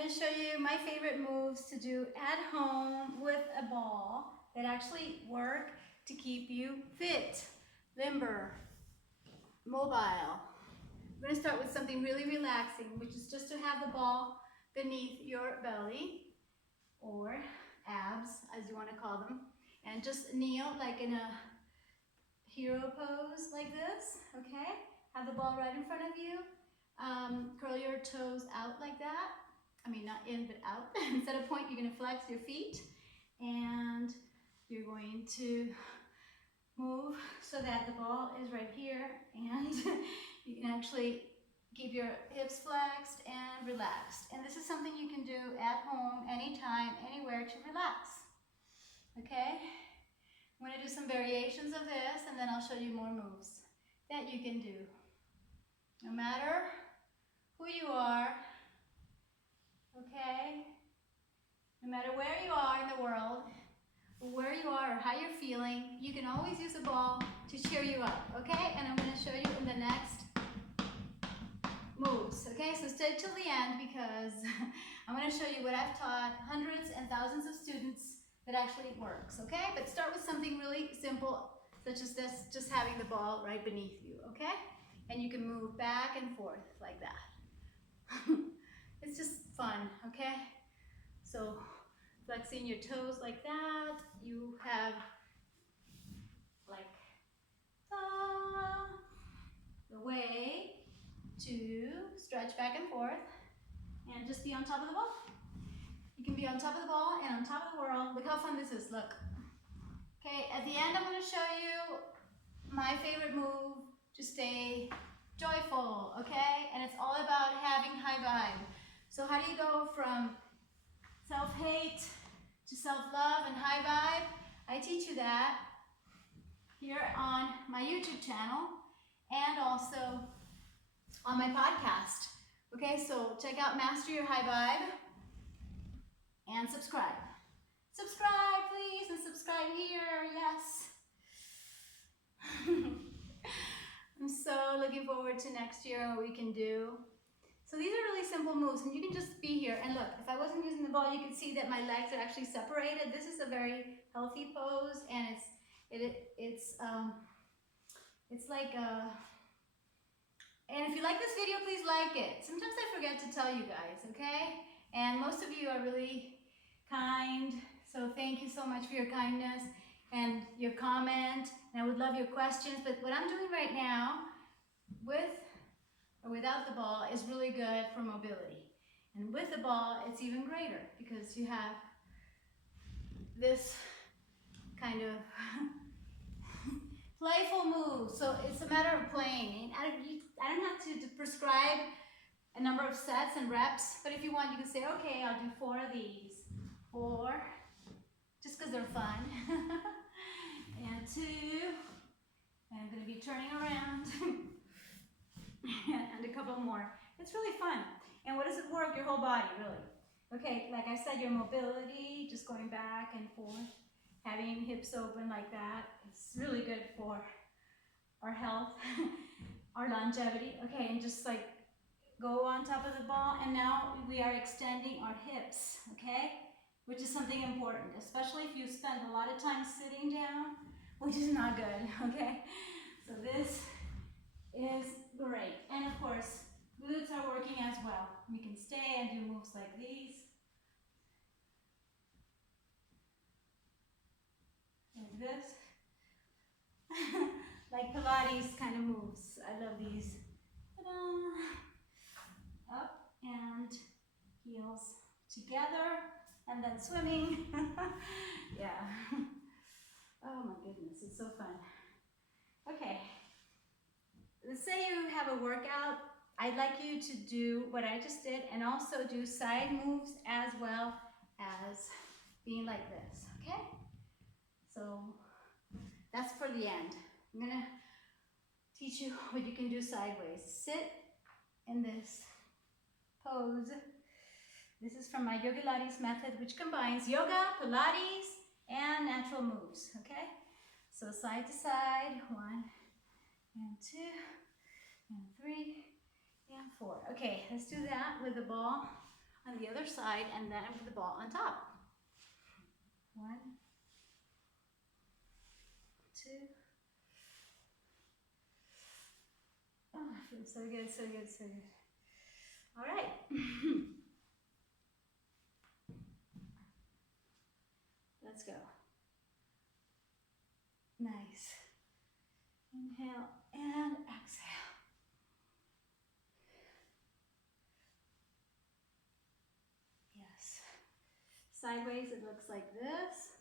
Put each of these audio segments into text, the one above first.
going to show you my favorite moves to do at home with a ball that actually work to keep you fit, limber, mobile. We're going to start with something really relaxing, which is just to have the ball beneath your belly or abs, as you want to call them, and just kneel like in a hero pose like this, okay? Have the ball right in front of you. Curl your toes out like that. I mean, not in, but out. Instead of point, you're going to flex your feet, and you're going to move so that the ball is right here, and you can actually keep your hips flexed and relaxed. And this is something you can do at home, anytime, anywhere to relax. Okay? I'm going to do some variations of this, and then I'll show you more moves that you can do. No matter who you are, okay? No matter where you are in the world, or where you are, or how you're feeling, you can always use a ball to cheer you up, okay? And I'm going to show you in the next moves, okay? So stay till the end because I'm going to show you what I've taught hundreds and thousands of students that actually works, okay? But start with something really simple, such as this, just having the ball right beneath you, okay? And you can move back and forth like that. It's just fun, okay? So flexing your toes like that, you have like the way to stretch back and forth and just be on top of the ball. You can be on top of the ball and on top of the world. Look how fun this is, look. Okay, at the end I'm going to show you my favorite move to stay joyful, okay? And it's all about having high vibe. So how do you go from self-hate to self-love and high vibe? I teach you that here on my YouTube channel and also on my podcast. Okay, so check out Master Your High Vibe and subscribe. Subscribe, please, and subscribe here, yes. I'm so looking forward to next year, what we can do. So these are really simple moves, and you can just be here. And look, if I wasn't using the ball, you can see that my legs are actually separated. This is a very healthy pose, and it's like a. And if you like this video, please like it. Sometimes I forget to tell you guys, okay? And most of you are really kind, so thank you so much for your kindness and your comment. And I would love your questions. But what I'm doing right now, with or without the ball, is really good for mobility. And with the ball, it's even greater because you have this kind of playful move. So it's a matter of playing. I don't have to prescribe a number of sets and reps, but if you want, you can say, okay, I'll do 4 of these. 4, just because they're fun. And 2, and I'm going to be turning around. And a couple more. It's really fun. And what does it work? Your whole body, really. Okay, like I said, your mobility, just going back and forth, having hips open like that. It's really good for our health, our longevity. Okay, and just like go on top of the ball, and now we are extending our hips, okay? Which is something important, especially if you spend a lot of time sitting down, which is not good, okay? So this is great. And of course, glutes are working as well. We can stay and do moves like these. Like this. Like Pilates kind of moves. I love these. Ta-da! Up and heels together, and then swimming. Yeah. Oh my goodness, it's so fun. Okay. Let's say you have a workout. I'd like you to do what I just did and also do side moves as well as being like this, okay? So that's for the end. I'm gonna teach you what you can do sideways. Sit in this pose. This is from my Yoga Pilates method, which combines yoga, Pilates, and natural moves, okay? So side to side, 1 and 2 and 3 and 4. Okay, let's do that with the ball on the other side, and then with the ball on top. 1, 2. Oh, it feels so good, so good, so good. All right. Let's go. Nice. Inhale and exhale. Yes. Sideways, it looks like this.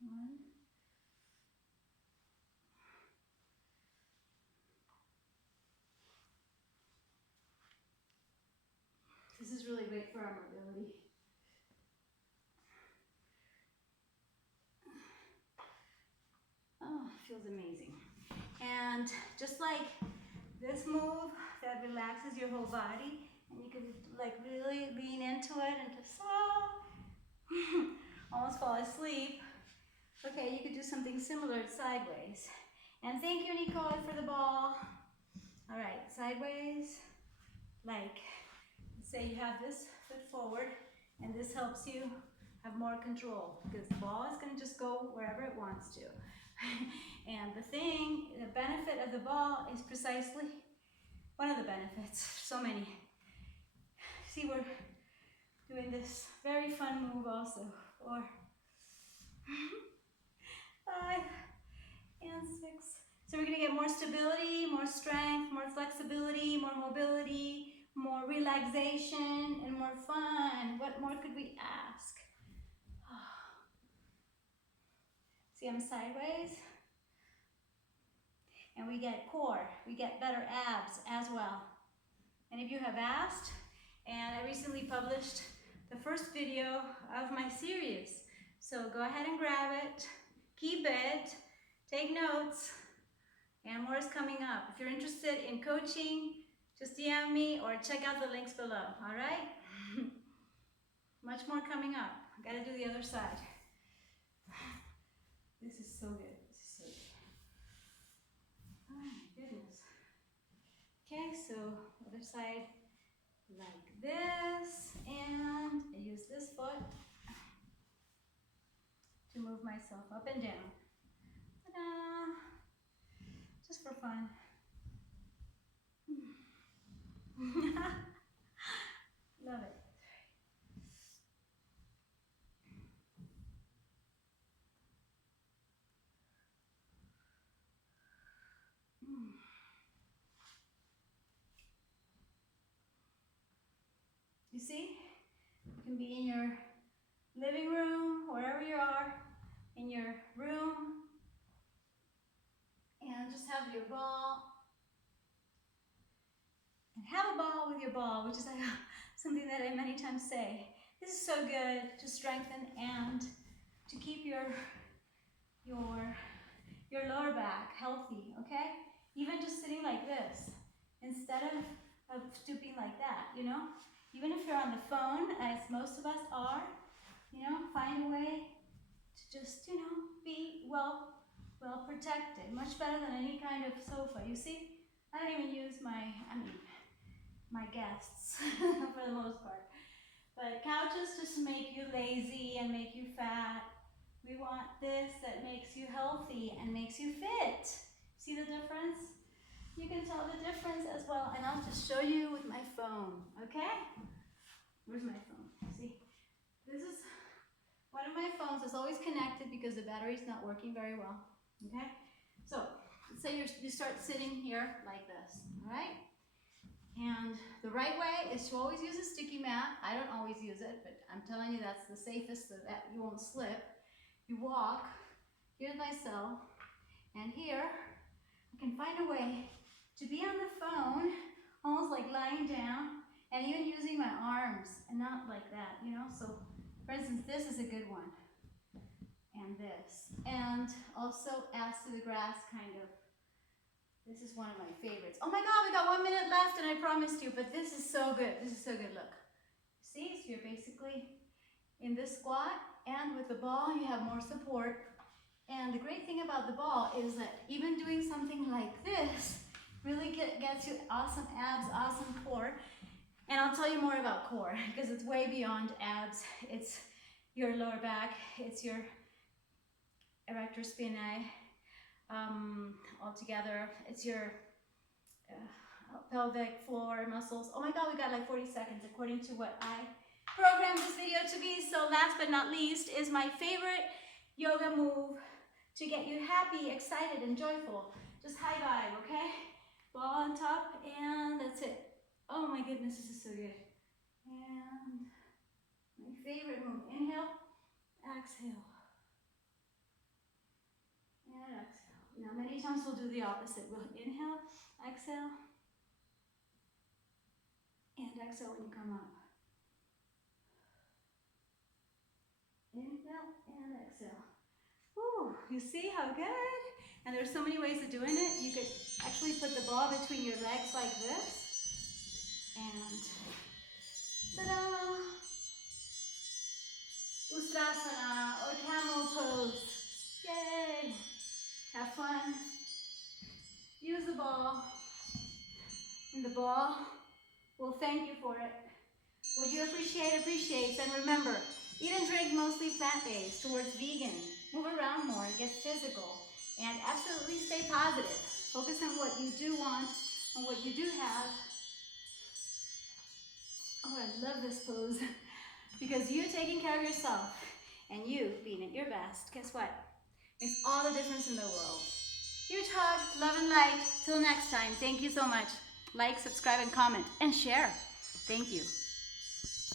1. This is really great for our mobility. Oh, feels amazing. And just like this move that relaxes your whole body, and you can like really lean into it and just almost fall asleep. Okay, you could do something similar sideways. And thank you, Nicole, for the ball. All right, sideways, like, say you have this foot forward, and this helps you have more control, because the ball is gonna just go wherever it wants to. And the benefit of the ball is precisely, one of the benefits, so many. See, we're doing this very fun move also. 4, 5, and 6. So we're gonna get more stability, more strength, more flexibility, more mobility, more relaxation, and more fun. What more could we ask? See, I'm sideways. And we get core, we get better abs as well. And if you have asked, and I recently published the first video of my series. So go ahead and grab it, keep it, take notes, and more is coming up. If you're interested in coaching, just DM me or check out the links below, all right? Much more coming up. I gotta do the other side. This is so good, this is so good. Oh my goodness. Okay, so other side like this, and I use this foot to move myself up and down. Ta-da! Just for fun. Love it. You see, you can be in your living room, wherever you are, in your room, and just have your ball. And have a ball with your ball, which is like something that I many times say. This is so good to strengthen and to keep your lower back healthy, okay? Even just sitting like this, instead of stooping like that, you know? Even if you're on the phone, as most of us are, you know, find a way to just, you know, be well protected. Much better than any kind of sofa. You see, I don't even use my guests for the most part. But couches just make you lazy and make you fat. We want this that makes you healthy and makes you fit. See the difference? You can tell the difference as well, and I'll just show you with my phone, okay? Where's my phone? See, this is one of my phones is always connected because the battery's not working very well, okay? So, let's say you start sitting here like this, all right? And the right way is to always use a sticky mat. I don't always use it, but I'm telling you that's the safest so that you won't slip. You walk, here's my cell, and here I can find a way to be on the phone, almost like lying down, and even using my arms, and not like that, you know? So, for instance, this is a good one, and this. And also ass to the grass, kind of. This is one of my favorites. Oh my God, we got 1 minute left, and I promised you, but this is so good. This is so good, look. See, so you're basically in this squat, and with the ball, you have more support. And the great thing about the ball is that even doing something like this really gets you awesome abs, awesome core. And I'll tell you more about core because it's way beyond abs. It's your lower back, it's your erector spinae, all together. It's your pelvic floor muscles. Oh my God, we got like 40 seconds according to what I programmed this video to be. So last but not least is my favorite yoga move to get you happy, excited, and joyful. Just high vibe, okay? Ball on top, and that's it. Oh my goodness, this is so good. And my favorite move. Inhale, exhale. And exhale. Now many times we'll do the opposite. We'll inhale, exhale, and exhale when you come up. Inhale and exhale. Woo, you see how good? And there's so many ways of doing it. You could actually put the ball between your legs like this. And ta-da! Ustrasana or camel pose. Yay! Have fun. Use the ball. And the ball will thank you for it. What you appreciate appreciates. And remember, eat and drink mostly plant-based towards vegan. Move around more, get physical, and absolutely stay positive. Focus on what you do want and what you do have. Oh, I love this pose because you taking care of yourself and you being at your best, guess what? Makes all the difference in the world. Huge hug, love and light. Till next time, thank you so much. Like, subscribe, and comment, and share. Thank you.